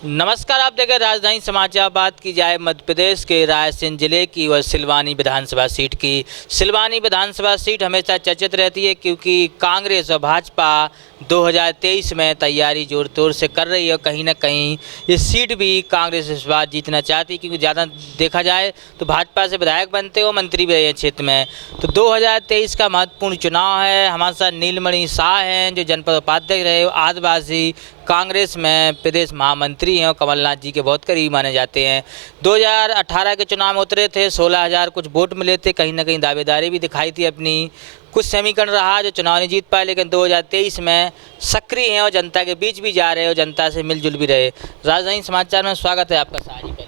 नमस्कार, आप देख रहे हैं राजधानी समाचार। बात की जाए मध्य प्रदेश के रायसेन जिले की व सिलवानी विधानसभा सीट की। सिलवानी विधानसभा सीट हमेशा चर्चित रहती है क्योंकि कांग्रेस और भाजपा 2023 में तैयारी जोर तोड़ से कर रही है। कहीं ना कहीं इस सीट भी कांग्रेस इस बार जीतना चाहती है क्योंकि ज़्यादा देखा जाए तो भाजपा से विधायक बनते हो, मंत्री भी रहे हैं क्षेत्र में। तो 2023 का महत्वपूर्ण चुनाव है। हमारे साथ नीलमणि शाह हैं जो जनपद उपाध्यक्ष रहे, आदिवासी कांग्रेस में प्रदेश महामंत्री हैं और कमलनाथ जी के बहुत करीब माने जाते हैं। 2018 के चुनाव में उतरे थे, 16,000 कुछ वोट मिले थे, कहीं ना कहीं दावेदारी भी दिखाई थी अपनी। कुछ समीकरण रहा जो चुनाव नहीं जीत पाए, लेकिन 2023 में सक्रिय हैं और जनता के बीच भी जा रहे और जनता से मिलजुल भी रहे। राजधानी समाचार में स्वागत है आपका शाह जी। पहले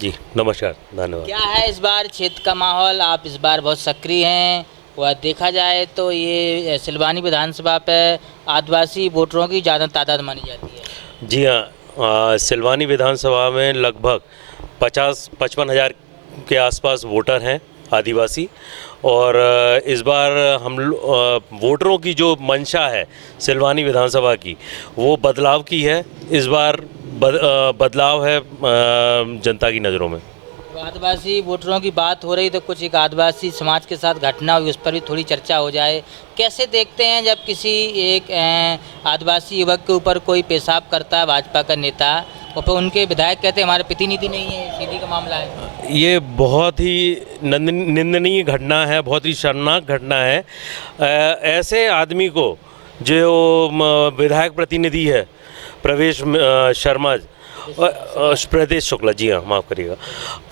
जी नमस्कार, धन्यवाद। क्या है इस बार क्षेत्र का माहौल? आप इस बार बहुत सक्रिय हैं। वह देखा जाए तो ये सिलवानी विधानसभा पे आदिवासी वोटरों की ज़्यादा तादाद मानी जाती है। जी हाँ, सिलवानी विधानसभा में लगभग 50-55 हज़ार के आसपास वोटर हैं आदिवासी। और इस बार हम वोटरों की जो मंशा है सिलवानी विधानसभा की, वो बदलाव की है। इस बार बदलाव है जनता की नज़रों में। आदिवासी वोटरों की बात हो रही तो कुछ एक आदिवासी समाज के साथ घटना हुई, उस पर भी थोड़ी चर्चा हो जाए। कैसे देखते हैं जब किसी एक आदिवासी युवक के ऊपर कोई पेशाब करता है भाजपा का नेता और फिर उनके विधायक कहते हैं हमारे प्रतिनिधि नहीं है, सीधी का मामला है। ये बहुत ही निंदनीय घटना है, बहुत ही शर्मनाक घटना है। ऐसे आदमी को जो विधायक प्रतिनिधि है प्रवेश शर्मा, प्रदेश शुक्ला, जी हाँ माफ़ करिएगा,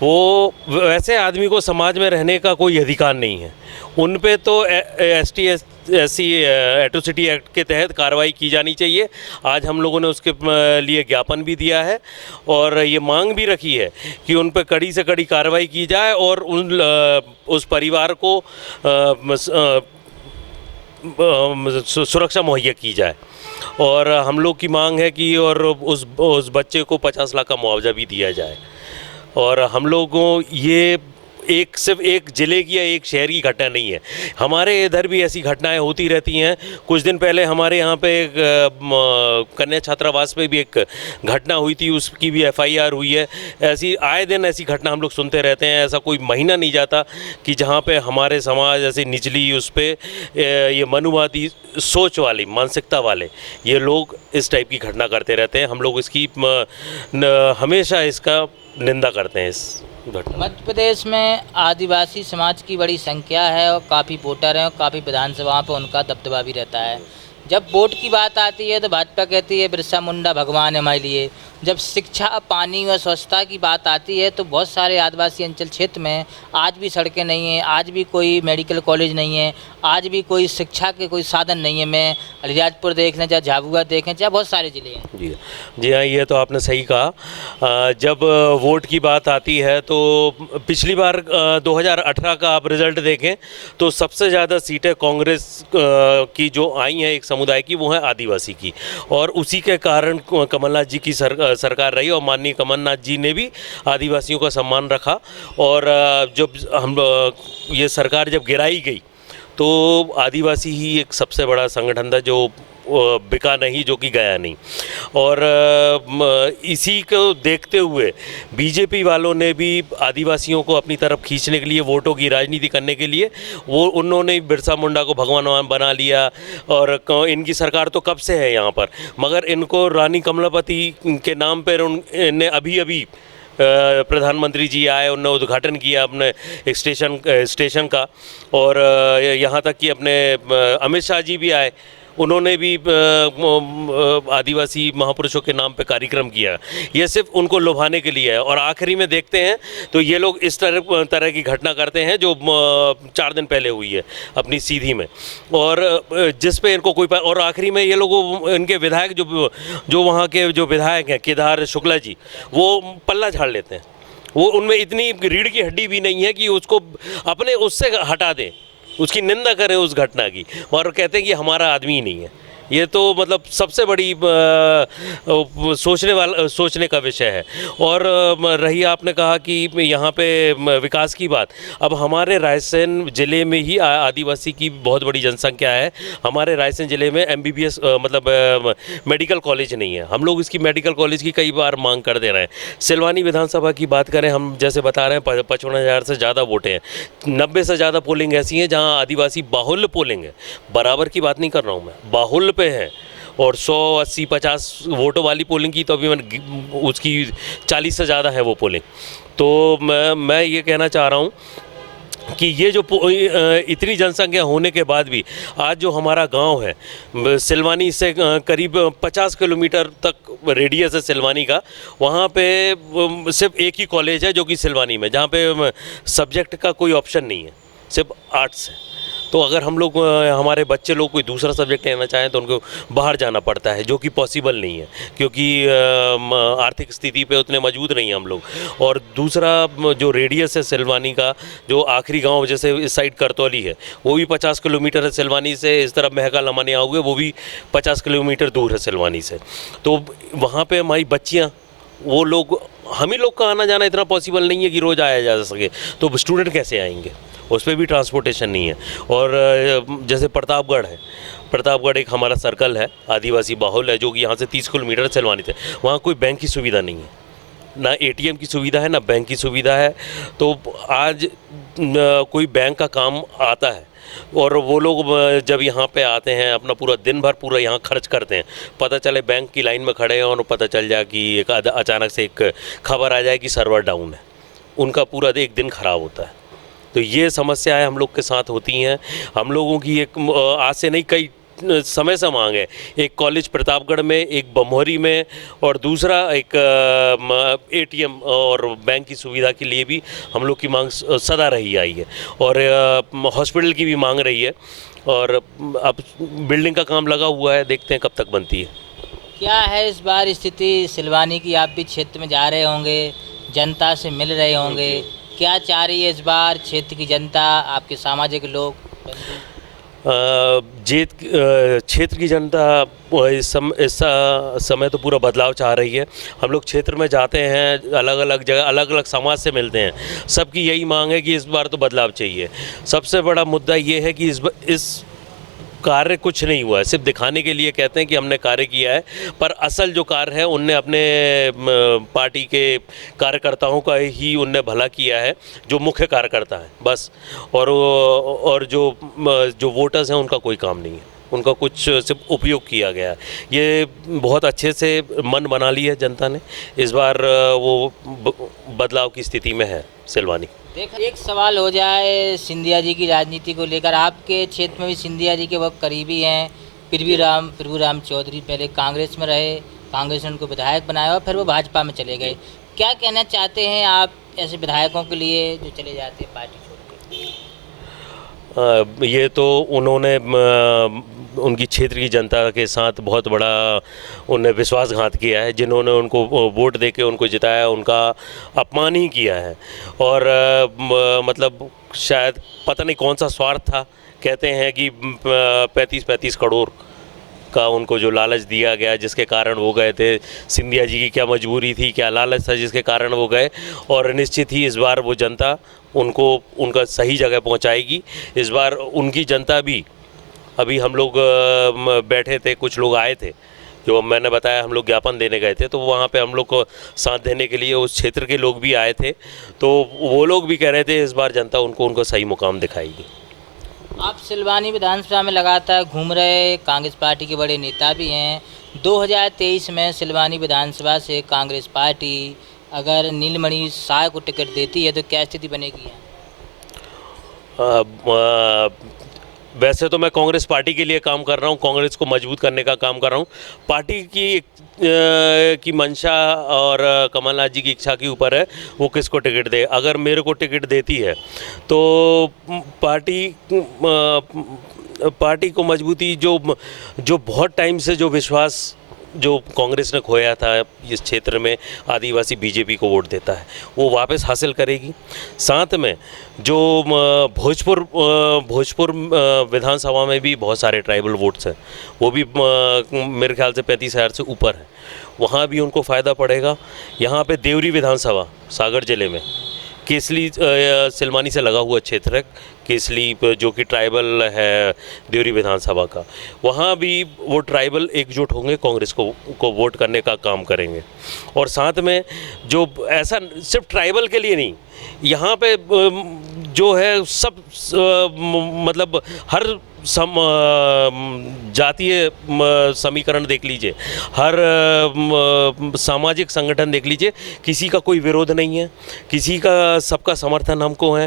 वो वैसे आदमी को समाज में रहने का कोई अधिकार नहीं है। उन पे तो ST/SC एट्रोसिटी एक्ट के तहत कार्रवाई की जानी चाहिए। आज हम लोगों ने उसके लिए ज्ञापन भी दिया है और ये मांग भी रखी है कि उन पे कड़ी से कड़ी कार्रवाई की जाए और उस परिवार को सुरक्षा मुहैया की जाए। और हम लोग की मांग है कि और उस बच्चे को 50 लाख का मुआवजा भी दिया जाए। और हम लोगों ये सिर्फ एक ज़िले की या एक शहर की घटना नहीं है, हमारे इधर भी ऐसी घटनाएं होती रहती हैं। कुछ दिन पहले हमारे यहाँ पे एक कन्या छात्रावास में भी एक घटना हुई थी, उसकी भी FIR हुई है। ऐसी आए दिन ऐसी घटना हम लोग सुनते रहते हैं। ऐसा कोई महीना नहीं जाता कि जहाँ पे हमारे समाज ऐसे निचली उस पर ये मनुवादी सोच वाली मानसिकता वाले ये लोग इस टाइप की घटना करते रहते हैं। हम लोग इसकी हमेशा इसका निंदा करते हैं। इस मध्य प्रदेश में आदिवासी समाज की बड़ी संख्या है और काफ़ी वोटर हैं और काफ़ी विधानसभाओं पर उनका दबदबा भी रहता है। जब वोट की बात आती है तो भाजपा कहती है बिरसा मुंडा भगवान है हमारे लिए। जब शिक्षा, पानी व स्वच्छता की बात आती है तो बहुत सारे आदिवासी अंचल क्षेत्र में आज भी सड़कें नहीं हैं, आज भी कोई मेडिकल कॉलेज नहीं है, आज भी कोई शिक्षा के कोई साधन नहीं है। मैं अलीराजपुर देख लें, चाहे झाबुआ देखें, चाहे बहुत सारे ज़िले हैं। जी हाँ, ये तो आपने सही कहा। जब वोट की बात आती है तो पिछली बार 2018 का आप रिज़ल्ट देखें तो सबसे ज़्यादा सीटें कांग्रेस की जो आई हैं एक समुदाय की, वो है आदिवासी की। और उसी के कारण कमलनाथ जी की सरकार रही और माननीय कमलनाथ जी ने भी आदिवासियों का सम्मान रखा। और जब ये सरकार जब गिराई गई तो आदिवासी ही एक सबसे बड़ा संगठन था जो बिका नहीं, जो कि गया नहीं। और इसी को देखते हुए बीजेपी वालों ने भी आदिवासियों को अपनी तरफ खींचने के लिए, वोटों की राजनीति करने के लिए, उन्होंने बिरसा मुंडा को भगवान बना लिया। और इनकी सरकार तो कब से है यहाँ पर, मगर इनको रानी कमलापति के नाम पर इनने अभी प्रधानमंत्री जी आए, उन्होंने उद्घाटन किया अपने एक स्टेशन का। और यहाँ तक कि अपने अमित शाह जी भी आए, उन्होंने भी आदिवासी महापुरुषों के नाम पे कार्यक्रम किया। ये सिर्फ उनको लुभाने के लिए है। और आखिरी में देखते हैं तो ये लोग इस तरह की घटना करते हैं जो 4 दिन पहले हुई है अपनी सीधी में, और जिस पे इनको कोई और आखिरी में ये लोग, इनके विधायक जो वहाँ के जो विधायक हैं केदार शुक्ला जी, वो पल्ला झाड़ लेते हैं। वो उनमें इतनी रीढ़ की हड्डी भी नहीं है कि उसको अपने उससे हटा दें, उसकी निंदा करें उस घटना की, और कहते हैं कि हमारा आदमी ही नहीं है। ये तो मतलब सबसे बड़ी सोचने का विषय है। और रही आपने कहा कि यहाँ पे विकास की बात, अब हमारे रायसेन ज़िले में ही आदिवासी की बहुत बड़ी जनसंख्या है। हमारे रायसेन ज़िले में MBBS मतलब मेडिकल कॉलेज नहीं है। हम लोग इसकी मेडिकल कॉलेज की कई बार मांग कर दे रहे हैं। सिलवानी विधानसभा की बात करें, हम जैसे बता रहे हैं 55,000 से ज़्यादा वोटें हैं, 90 से ज़्यादा पोलिंग ऐसी हैं जहाँ आदिवासी बाहुल्य पोलिंग है। बराबर की बात नहीं कर रहा हूँ मैं, बाहुल्य पे है। और 100, 80, 50 वोटों वाली पोलिंग की तो अभी मैंने उसकी 40 से ज़्यादा है वो पोलिंग। तो मैं ये कहना चाह रहा हूँ कि ये जो इतनी जनसंख्या होने के बाद भी आज जो हमारा गांव है सिलवानी से करीब 50 किलोमीटर तक रेडियस है सिलवानी का, वहाँ पे सिर्फ एक ही कॉलेज है जो कि सिलवानी में, जहाँ पे सब्जेक्ट का कोई ऑप्शन नहीं है, सिर्फ आर्ट्स है। तो अगर हम लोग हमारे बच्चे लोग कोई दूसरा सब्जेक्ट लेना चाहें तो उनको बाहर जाना पड़ता है, जो कि पॉसिबल नहीं है, क्योंकि आर्थिक स्थिति पे उतने मौजूद नहीं हैं हम लोग। और दूसरा जो रेडियस है सिलवानी का, जो आखिरी गांव जैसे इस साइड करतौली है, वो भी 50 किलोमीटर है सिलवानी से। इस तरफ महका लमाने आओगे वो भी 50 किलोमीटर दूर है सिलवानी से। तो वहाँ पर हमारी बच्चियाँ, वो लोग, हम ही लोग का आना जाना इतना पॉसिबल नहीं है कि रोज़ आया जा सके, तो स्टूडेंट कैसे आएंगे? उस पर भी ट्रांसपोर्टेशन नहीं है। और जैसे प्रतापगढ़ है, प्रतापगढ़ एक हमारा सर्कल है, आदिवासी बाहुल है, जो कि यहाँ से 30 किलोमीटर सिलवानी थे। वहाँ कोई बैंक की सुविधा नहीं है, ना ATM की सुविधा है, ना बैंक की सुविधा है। तो आज कोई बैंक का काम आता है और वो लोग जब यहाँ पे आते हैं, अपना पूरा दिन भर पूरा यहाँ खर्च करते हैं, पता चले बैंक की लाइन में खड़े हैं और पता चल जाए कि एक अचानक से एक खबर आ जाए कि सर्वर डाउन है, उनका पूरा एक दिन ख़राब होता है। तो ये समस्याएं हम लोग के साथ होती हैं। हम लोगों की एक आज से नहीं, कई समय से मांग है। एक कॉलेज प्रतापगढ़ में, एक बमोहरी में, और दूसरा एक ATM और बैंक की सुविधा के लिए भी हम लोग की मांग सदा रही आई है। और हॉस्पिटल की भी मांग रही है। और अब बिल्डिंग का काम लगा हुआ है, देखते हैं कब तक बनती है। क्या है इस बार स्थिति सिलवानी की? आप भी क्षेत्र में जा रहे होंगे, जनता से मिल रहे होंगे, क्या चाह रही है इस बार क्षेत्र की जनता, आपके सामाजिक लोग? क्षेत्र की जनता इस समय तो पूरा बदलाव चाह रही है। हम लोग क्षेत्र में जाते हैं, अलग अलग जगह अलग अलग समाज से मिलते हैं, सबकी यही मांग है कि इस बार तो बदलाव चाहिए। सबसे बड़ा मुद्दा ये है कि इस कार्य कुछ नहीं हुआ है, सिर्फ दिखाने के लिए कहते हैं कि हमने कार्य किया है, पर असल जो कार्य है उनने अपने पार्टी के कार्यकर्ताओं का ही उनने भला किया है, जो मुख्य कार्यकर्ता है बस। और जो वोटर्स हैं उनका कोई काम नहीं है, उनका कुछ सिर्फ उपयोग किया गया है। ये बहुत अच्छे से मन बना ली है जनता ने, इस बार वो बदलाव की स्थिति में है सिलवानी। एक सवाल हो जाए सिंधिया जी की राजनीति को लेकर। आपके क्षेत्र में भी सिंधिया जी के बहुत करीबी हैं प्रभुराम चौधरी, पहले कांग्रेस में रहे, कांग्रेस ने उनको विधायक बनाया और फिर वो भाजपा में चले गए। क्या कहना चाहते हैं आप ऐसे विधायकों के लिए जो चले जाते हैं पार्टी छोड़ के? ये तो उन्होंने उनकी क्षेत्र की जनता के साथ बहुत बड़ा उन्हें विश्वासघात किया है। जिन्होंने उनको वोट देके उनको जिताया, उनका अपमान ही किया है। और मतलब शायद पता नहीं कौन सा स्वार्थ था, कहते हैं कि 35 करोड़ का उनको जो लालच दिया गया, जिसके कारण वो गए थे। सिंधिया जी की क्या मजबूरी थी, क्या लालच था जिसके कारण वो गए? और निश्चित ही इस बार वो जनता उनको उनका सही जगह पहुंचाएगी। इस बार उनकी जनता भी, अभी हम लोग बैठे थे, कुछ लोग आए थे, जो मैंने बताया हम लोग ज्ञापन देने गए थे, तो वहाँ पे हम लोग को साथ देने के लिए उस क्षेत्र के लोग भी आए थे। तो वो लोग भी कह रहे थे इस बार जनता उनको सही मुकाम दिखाएगी। आप सिलवानी विधानसभा में लगातार घूम रहे, कांग्रेस पार्टी के बड़े नेता भी हैं। 2023 में सिलवानी विधानसभा से कांग्रेस पार्टी अगर नीलमणि शाह को टिकट देती है तो क्या स्थिति बनेगी? वैसे तो मैं कांग्रेस पार्टी के लिए काम कर रहा हूँ, कांग्रेस को मजबूत करने का काम कर रहा हूँ। पार्टी की मंशा और कमलनाथ जी की इच्छा के ऊपर है वो किसको टिकट दे। अगर मेरे को टिकट देती है तो पार्टी को मजबूती, जो बहुत टाइम से जो विश्वास जो कांग्रेस ने खोया था इस क्षेत्र में आदिवासी बीजेपी को वोट देता है वो वापस हासिल करेगी। साथ में जो भोजपुर विधानसभा में भी बहुत सारे ट्राइबल वोट्स हैं, वो भी मेरे ख्याल से 35,000 से ऊपर है, वहाँ भी उनको फ़ायदा पड़ेगा। यहाँ पे देवरी विधानसभा सागर ज़िले में केसली सिलवानी से लगा हुआ क्षेत्र है, केसली जो कि ट्राइबल है देवरी विधानसभा का, वहाँ भी वो ट्राइबल एकजुट होंगे, कांग्रेस को वोट करने का काम करेंगे। और साथ में जो ऐसा सिर्फ ट्राइबल के लिए नहीं, यहाँ पे जो है सब मतलब हर जातीय समीकरण देख लीजिए, हर सामाजिक संगठन देख लीजिए, किसी का कोई विरोध नहीं है, किसी का सबका समर्थन हमको है।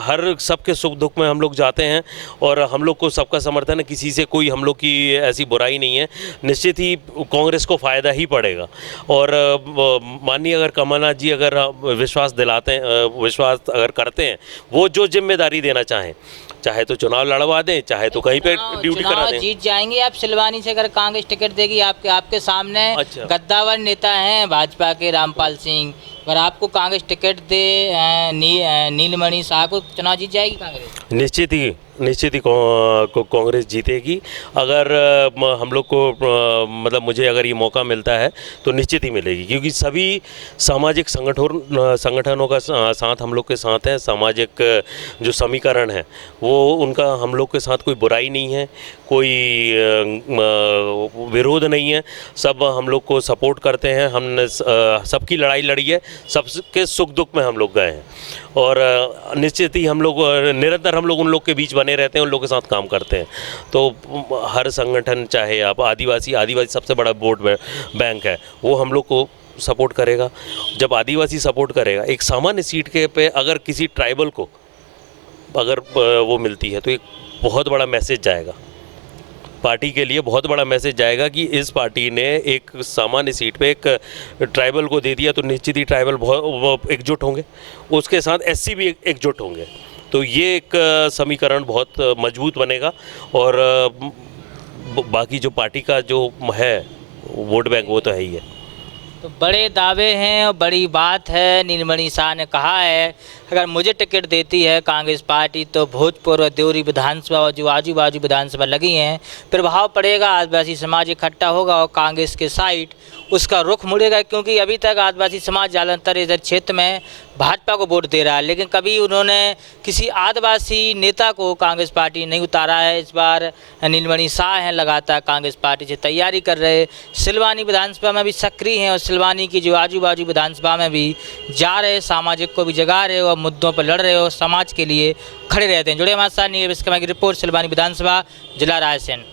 हर सबके सुख दुख में हम लोग जाते हैं और हम लोग को सबका समर्थन है, किसी से कोई हम लोग की ऐसी बुराई नहीं है। निश्चित ही कांग्रेस को फ़ायदा ही पड़ेगा। और माननीय अगर कमलनाथ जी अगर विश्वास दिलाते हैं, विश्वास अगर करते हैं, वो जो जिम्मेदारी देना चाहें, चाहे तो चुनाव लड़वा दें, चाहे तो कहीं पे ड्यूटी करा दें। जीत जाएंगे आप सिलवानी से अगर कांग्रेस टिकट देगी? आपके सामने अच्छा। गद्दावर नेता हैं भाजपा के रामपाल सिंह, अगर आपको कांग्रेस टिकट दे नीलमणि शाह को, चुनाव जीत जाएगी कांग्रेस? निश्चित ही कांग्रेस जीतेगी। अगर हम लोग को मतलब मुझे अगर ये मौका मिलता है तो निश्चित ही मिलेगी, क्योंकि सभी सामाजिक संगठनों का साथ हम लोग के साथ है। सामाजिक जो समीकरण है वो उनका हम लोग के साथ कोई बुराई नहीं है, कोई विरोध नहीं है, सब हम लोग को सपोर्ट करते हैं। हमने सबकी लड़ाई लड़ी है, सबके सुख दुख में हम लोग गए हैं और निश्चित ही हम लोग निरंतर हम लोग उन लोग के बीच बने रहते हैं, उन लोग के साथ काम करते हैं। तो हर संगठन, चाहे आप आदिवासी सबसे बड़ा वोट बैंक है, वो हम लोग को सपोर्ट करेगा। जब आदिवासी सपोर्ट करेगा, एक सामान्य सीट के पे अगर किसी ट्राइबल को अगर वो मिलती है तो एक बहुत बड़ा मैसेज जाएगा पार्टी के लिए, बहुत बड़ा मैसेज जाएगा कि इस पार्टी ने एक सामान्य सीट पे एक ट्राइबल को दे दिया, तो निश्चित ही ट्राइबल बहुत एकजुट होंगे, उसके साथ एससी भी एकजुट होंगे। तो ये एक समीकरण बहुत मजबूत बनेगा और बाकी जो पार्टी का जो है वोट बैंक वो तो है ही है। तो बड़े दावे हैं और बड़ी बात है। नीलमणि शाह ने कहा है अगर मुझे टिकट देती है कांग्रेस पार्टी तो भोजपुर और देवरी विधानसभा और जो आजू बाजू विधानसभा लगी हैं प्रभाव पड़ेगा, आदिवासी समाज इकट्ठा होगा और कांग्रेस के साइड उसका रुख मुड़ेगा, क्योंकि अभी तक आदिवासी समाज ज़्यादातर इधर क्षेत्र में भाजपा को वोट दे रहा है, लेकिन कभी उन्होंने किसी आदिवासी नेता को कांग्रेस पार्टी नहीं उतारा है। इस बार नीलमणि शाह हैं, लगातार कांग्रेस पार्टी से तैयारी कर रहे, सिलवानी विधानसभा में भी सक्रिय हैं और सिलवानी की जो आजू बाजू विधानसभा में भी जा रहे, सामाजिक को भी जगा रहे और मुद्दों पर लड़ रहे हो, समाज के लिए खड़े रहते हैं। जुड़े हमारे साथ न्यूज़ की रिपोर्ट, सिलवानी विधानसभा, जिला रायसेन।